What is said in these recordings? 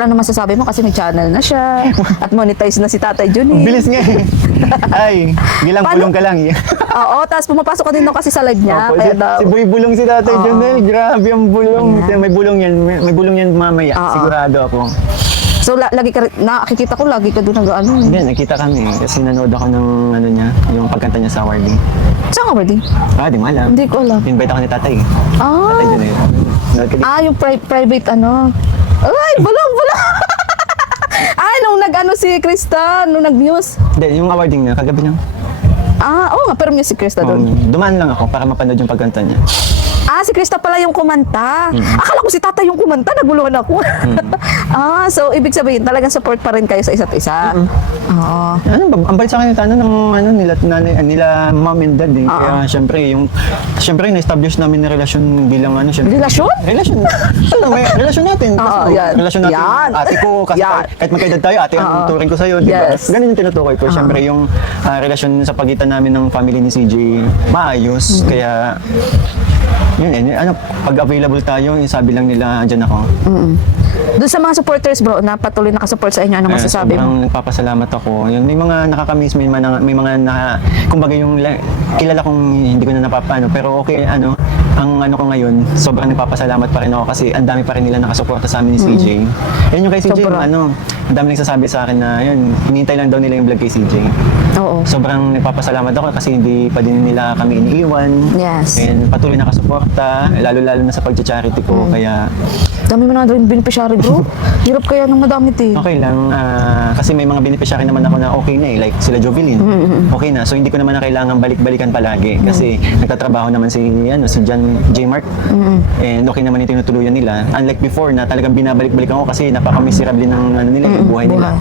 channel, ano masasabi mo? Kasi may channel na siya at monetize na si Tatay Junel. Bilis nga eh. Ay, gilang Paano? bulong ka lang. Oo, tapos pumapasok ka din daw kasi sa live niya. Opo, Kaya si, daw, si Boy Bulong si Tatay Oo. Junel. Grabe ang bulong. Ayan. May bulong yan. May bulong yan mamaya. Oo. Sigurado ako. so lagi ka, nakikita ko, lagi ka doon nag-ano. Hindi, nakita kami. Kasi nanood ako ng ano niya, yung pagkanta niya sa awarding. Saan ka wedding? Di mo alam. Hindi ko alam. Invite ako ni Tatay. Ah, Tatay Junel. Nanood ka din. yung private ano. Ay, bulong. Ay, nung nag-ano si Krista, nung nag-news. Hindi, yung awarding niya, kagabi lang. Oo nga, pero music Krista doon. Dumaan lang ako para mapanood yung pagkanta niya. Si Krista pala yung kumanta. Akala ko si Tata yung kumanta, naguluhan ako. So ibig sabihin, talagang support pa rin kayo sa isa't isa. Oo. Ano ba? Ang bait sa akin ng nila nanay, nila mom and dad eh. Kaya syempre na-establish namin na relasyon bilang syempre. Relasyon? Relasyon. May relasyon natin. Yan. Relasyon natin. Yan. Ate ko kasi Yan. kahit magkaedad tayo, ate ang turing ko sa iyo, di ba? Yes. Ganun yung tinutukoy ko. Syempre yung relasyon sa pagitan namin ng family ni CJ maayos. Kaya yun pag available tayo, sabi lang nila andyan ako. Doon sa mga supporters bro, na patuloy nakasupport sa inyo, ano masasabi mo? Sobrang nagpapasalamat ako. Yun, may mga nakakamiss, may mga kumbaga yung kilala kong hindi ko na napapano, pero okay, ang ko ngayon, sobrang nagpapasalamat pa rin ako kasi ang dami pa rin nila nakasuporta sa amin ni CJ. Yun yung kay CJ, Sobra. ang dami nagsasabi sa akin na yun, hinihintay lang daw nila yung vlog kay CJ. Oo. Sobrang nagpapasalamat ako kasi hindi pa din nila kami iniiwan. Yes. And patuloy nakasuporta, lalo-lalo na sa pag-charity ko, kaya Dami mo na rin beneficiary bro. Hirap kaya nang madami eh. okay lang, kasi may mga beneficiary naman ako na okay na eh, like sila Jovelyn. Okay na, so hindi ko naman na kailangan balik-balikan palagi kasi nagtatrabaho naman si John J. Mark. And okay naman yung tinutuluyan nila. Unlike before na talagang binabalik-balikan ko kasi napaka-miserable ng nila, yung buhay nila.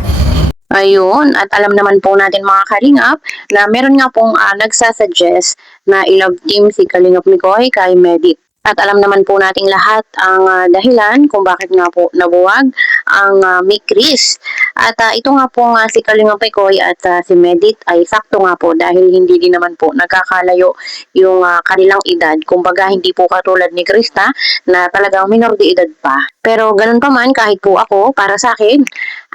Ayun, at alam naman po natin mga Kalingap na meron nga pong nagsasuggest na i-love team si Kalingap Mikoy kay Medit. At alam naman po nating lahat ang dahilan kung bakit nga po nabuwag ang Mick Chris. At ito nga po si Kalingap Mikoy at si Medit ay sakto nga po dahil hindi din naman po nagkakalayo yung kanilang edad. Kumbaga hindi po katulad ni Krista na talagang minor de edad pa. Pero ganun pa man, kahit po ako, para sa akin,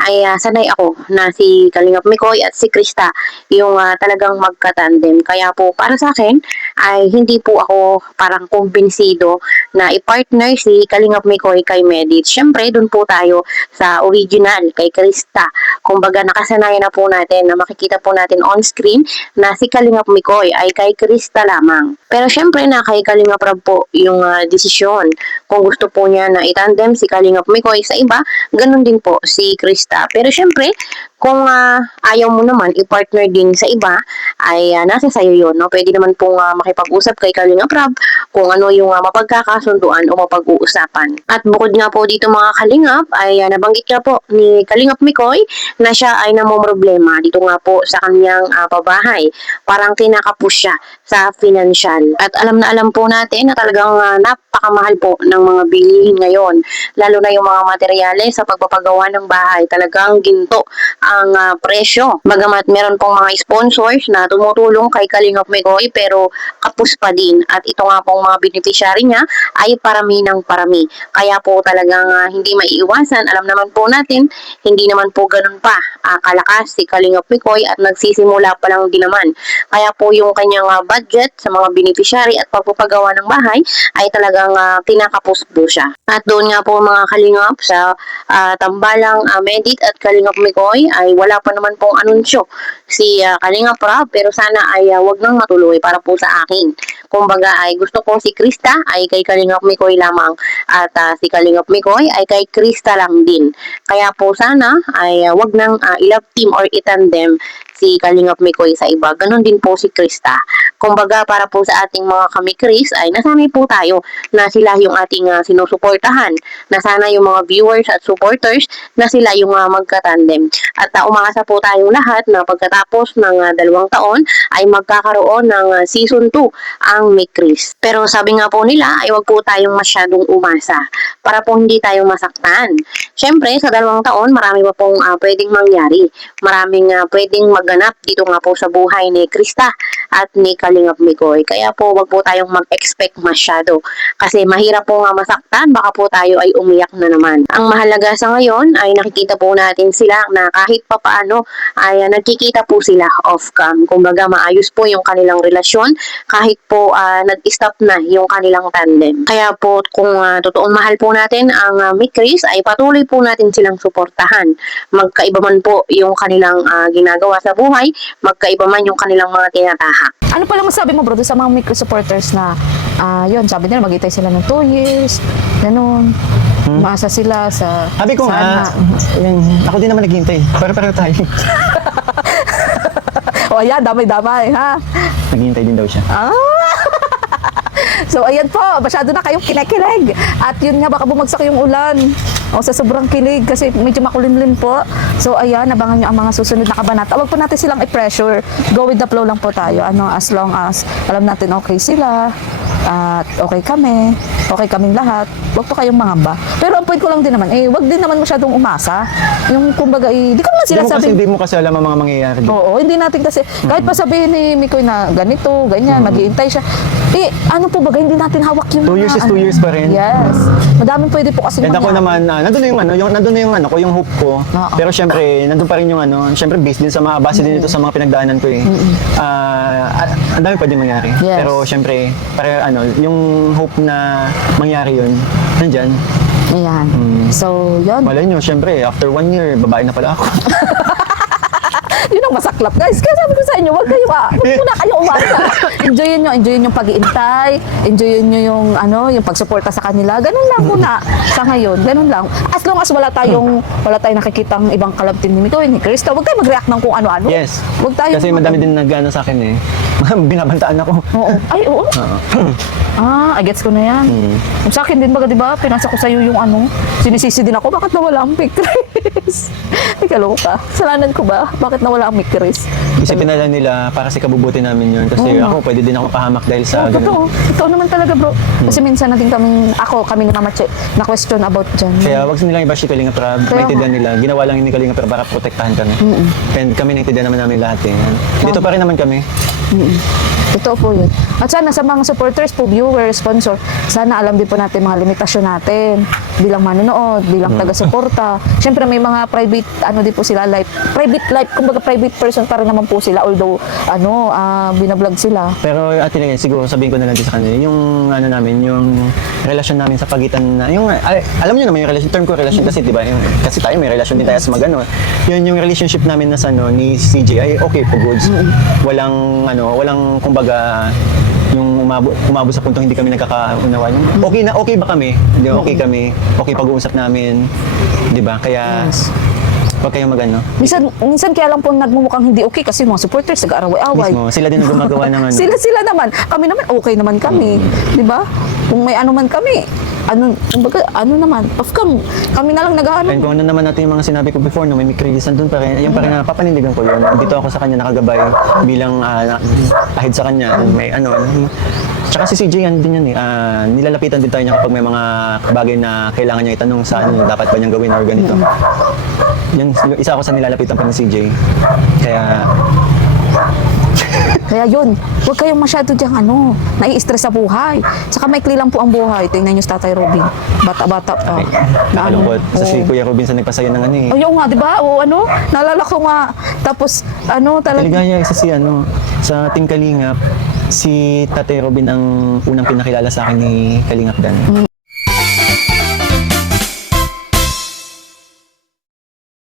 ay sanay ako na si Kalingap Mikoy at si Krista yung talagang magka-tandem. Kaya po para sa akin ay hindi po ako parang kumbinsido na i-partner si Kalingap Mikoy kay Medit. Syempre, dun po tayo sa original kay Krista. Kumbaga nakasanayan na po natin na makikita po natin on screen na si Kalingap Mikoy ay kay Krista lamang. Pero syempre na kay Kalingap Rab po yung desisyon. Kung gusto po niya na itandem si Kalingap Mikoy sa iba, ganun din po si Krista. Pero syempre, kung ayaw mo naman i-partner din sa iba, ay nasa sayo yun. No? Pwede naman pong makipag-usap kay Kalingap Rab kung ano yung mapagkakasunduan o mapag-uusapan. At bukod nga po dito mga Kalingap, ay nabanggit nga po ni Kalingap Mikoy na siya ay namomroblema dito nga po sa kanyang pabahay. Parang kinakapos siya sa financial. At alam na alam po natin na talagang napakamahal po ng mga bilihin ngayon. Lalo na yung mga materyales sa pagpapagawa ng bahay. Talagang ginto ang presyo. Bagamat meron pong mga sponsors na tumutulong kay Kalingap Mikoy pero kapos pa din. At ito nga pong mga beneficiary niya ay parami ng parami. Kaya po talagang hindi maiiwasan. Alam naman po natin, hindi naman po ganun pa kalakas si Kalingap Mikoy at nagsisimula pa lang din naman. Kaya po yung kanyang budget sa mga beneficiary at pagpapagawa ng bahay ay talagang tinakapos po siya. At doon nga po mga Kalingap sa tambalang Medit at Kalingap Mikoy ay wala pa naman pong anunsyo si Kalingap Rab pero sana ay wag nang matuloy para po sa akin. Kumbaga ay gusto ko si Krista ay kay Kalingap Mikoy lamang at si Kalingap Mikoy ay kay Krista lang din. Kaya po sana ay wag nang i-love team or itandem si Kalingap Mikoy sa iba. Ganon din po si Krista. Kumbaga para po sa ating mga kami-Kris ay nasanay po tayo na sila yung ating sinusuportahan. Na sana yung mga viewers at supporters na sila yung magka-tandem. At umaasa po tayong lahat na pagkatapos ng 2 taon ay magkakaroon ng season 2 ang Mikris. Pero sabi nga po nila ay wag po tayong masyadong umasa para po hindi tayo masaktan. Siyempre, sa 2 taon, marami pa pong pwedeng mangyari. Maraming pwedeng maganap dito nga po sa buhay ni Krista at ni Kalingap Mikoy. Kaya po wag po tayong mag-expect masyado. Kasi mahirap po nga masaktan, baka po tayo ay umiyak na naman. Ang mahalaga sa ngayon ay nakikita po natin sila na kahit papaano ay nagkikita po sila off-cam. Kumbaga maayos po yung kanilang relasyon kahit po nag-stop na yung kanilang tandem. Kaya po kung totoong mahal po natin ang Mikris ay patuloy po natin silang suportahan. Magkaiba man po yung kanilang ginagawa sa buhay, magkaiba man yung kanilang mga tinatahak. Ano pala masabi mo, bro, sa mga Mikris supporters na, yun, sabi nila, mag-itay sila ng 2 years, ganun. Umaasa sila sa... Sabi ko nga, yan, ako din naman naghihintay. Pero tayo. O ayan, damay-damay, ha? Naghihintay din daw siya. So, ayan po, masyado na kayong kinikilig. At yun nga, baka bumagsak yung ulan. O sa sobrang kilig, kasi medyo makulimlim po. So, ayan, abangan nyo ang mga susunod na kabanata. Huwag po natin silang i-pressure. Go with the flow lang po tayo. As long as alam natin okay sila, at okay kaming lahat. Huwag po kayong mangamba. Pero ang point ko lang din naman, huwag din naman masyadong umasa. Yung kumbaga, di ko naman sila sabi. Hindi mo kasi alam ang mga mangyayari. Oo, hindi natin kasi, kahit pa sabihin ni Mikoy na ganito, ganyan, mag-iintay siya. Ano po baga, hindi natin hawak yung 2 years is 2 years pa rin. Yes. Madaming pwede po kasi And ako naman, nandun na yung ano ko, yung hope ko. Oo. Pero syempre, nandun pa rin yung syempre based din sa mga base din ito sa mga pinagdaanan ko eh. Ang dami pwede mangyari. Yes. Pero syempre, yung hope na mangyari yun, nandyan. Ayan. So, yun. Malay nyo, syempre, after 1 year, babae na pala ako. Yun ang masaklap, guys. Kaya sabi ko sa inyo, wag muna kayo umasa. Enjoyin nyo yung pag-iintay, enjoyin nyo yung pagsuporta sa kanila. Ganun lang muna sa ngayon. Ganun lang. As long as wala tayong nakikitang ibang kalab team ni Mikoy, ni Krista, wag tayo mag-react ng kung ano-ano. Yes. Wag tayo Kasi madami din nag-ano sa akin eh. Binabantaan ako. Oo. Ay, oo. I gets ko na yan. Sa akin din baga, di ba, pinasa ko sa'yo yung sinisisi din ako, bakit nawala ang Mikris? Ikaloka. Salanan ko ba? Bakit nawala ang Mikris? Isipin na lang nila para sa kabubuti namin yun. Kasi ako, pwede din ako pahamak dahil sa Totoo. Totoo naman talaga, bro. Kasi minsan na din kami ni Mama Che, na-question about dyan. Kaya wag nilang i-bash si Kalingap Rab. Kaya Maintindihan nila. Ginawa lang ni Kalingap Rab para protektahan kami. And kami naintindihan naman namin lahat eh. Dito pa rin naman kami. Totoo po yun. At sana sa mga supporters po, viewers, sponsor, sana alam din po natin mga limitasyon natin bilang manonood, bilang taga-suporta. Siyempre may mga private, din po sila, private life, kumbaga private person pa rin naman po sila, although, binablog sila. Pero Ate Lynn, siguro sabihin ko na lang din sa kanila, yung namin, yung relasyon namin sa pagitan na, alam niyo naman yung relasyon, term ko relasyon kasi, di ba? Kasi tayo may relasyon din tayo sa Yun yung relationship namin na ni CJ ay okay po goods. Walang kumbaga yung umabot sa puntong hindi kami nagkakaunawan. Okay ba kami? Hindi, okay kami. Okay pag-uusap namin. 'Di ba? Kaya wag kayong Minsan kaya lang po nagmumukhang hindi okay kasi mga supporters nag-aaway-away. Mismo, sila din ang gumagawa ng Sila naman. Kami naman okay naman kami, 'di ba? Kung may man kami, naman, off-cam, kami na lang And kung naman natin yung mga sinabi ko before, may Mikris, nandun pa rin, yung pa rin papanindigan ko yun. Dito ako sa kanya nakagabay bilang ahid sa kanya. May Tsaka si CJ yan din yan eh. Nilalapitan din tayo niya kapag may mga bagay na kailangan niya itanong sa dapat ba niyang gawin or ganito. Yan, isa ako sa nilalapitan pa ni CJ. Kaya yun, huwag kayong masyado diyang nai-stress sa buhay. Saka maikli lang po ang buhay. Tingnan nyo si Tatay Robin. Bata-bata pa. Nakalungkot. Si Kuya Robin sa nagpasaya ng Ayaw nga, di ba? Naalala ko nga. Tapos, talaga. Taligaya isa sa Team Kalingap. Si Tatay Robin ang unang pinakilala sa akin ni Kalingap Dan.